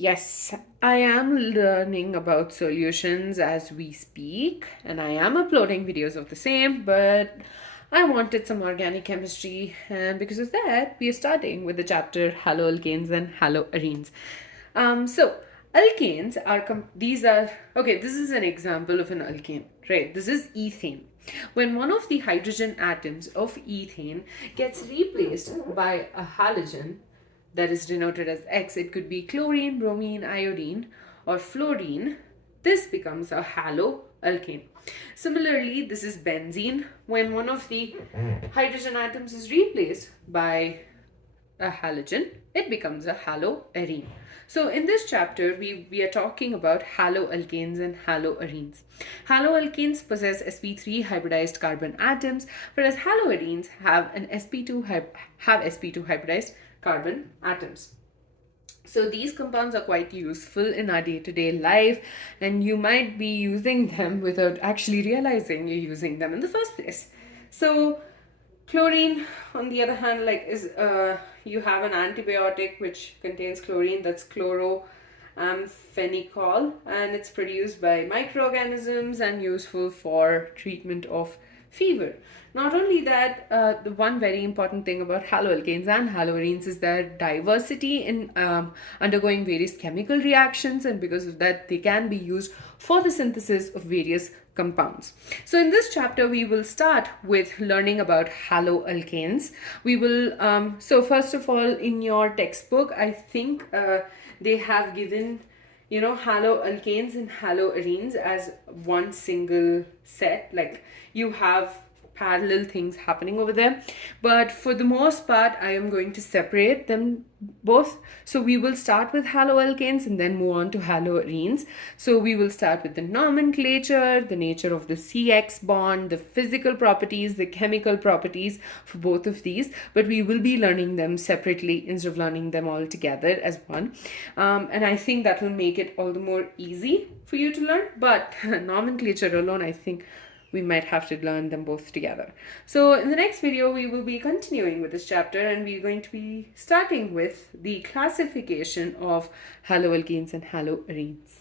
Yes, I am learning about solutions as we speak, and I am uploading videos of the same, but I wanted some organic chemistry, and because of that, we are starting with the chapter Haloalkanes and Haloarenes. So alkanes are okay. This is an example of an alkane, right? This is ethane. When one of the hydrogen atoms of ethane gets replaced by a halogen, that is denoted as X. It could be chlorine, bromine, iodine, or fluorine. This becomes a haloalkane. Similarly, this is benzene. When one of the hydrogen atoms is replaced by a halogen, it becomes a haloarene. So in this chapter, we are talking about haloalkanes and haloarenes. Haloalkanes possess sp3 hybridized carbon atoms, whereas haloarenes have sp2 hybridized carbon atoms. So these compounds are quite useful in our day-to-day life, and you might be using them without actually realizing you're using them in the first place. So chlorine, on the other hand, you have an antibiotic which contains chlorine, that's chloramphenicol, and it's produced by microorganisms and useful for treatment of fever. Not only that, the one very important thing about haloalkanes and haloarenes is their diversity in undergoing various chemical reactions, and because of that, they can be used for the synthesis of various compounds. So in this chapter, we will start with learning about haloalkanes. We will, so first of all, in your textbook, I think they have given haloalkanes and haloarenes as one single set. Like you have parallel things happening over there, but for the most part I am going to separate them both. So we will start with haloalkanes and then move on to haloarenes. So we will start with the nomenclature, the nature of the CX bond, the physical properties, the chemical properties for both of these, but we will be learning them separately instead of learning them all together as one. And I think that will make it all the more easy for you to learn, but nomenclature alone, I think we might have to learn them both together. So in the next video, we will be continuing with this chapter, and we're going to be starting with the classification of haloalkanes and haloarenes.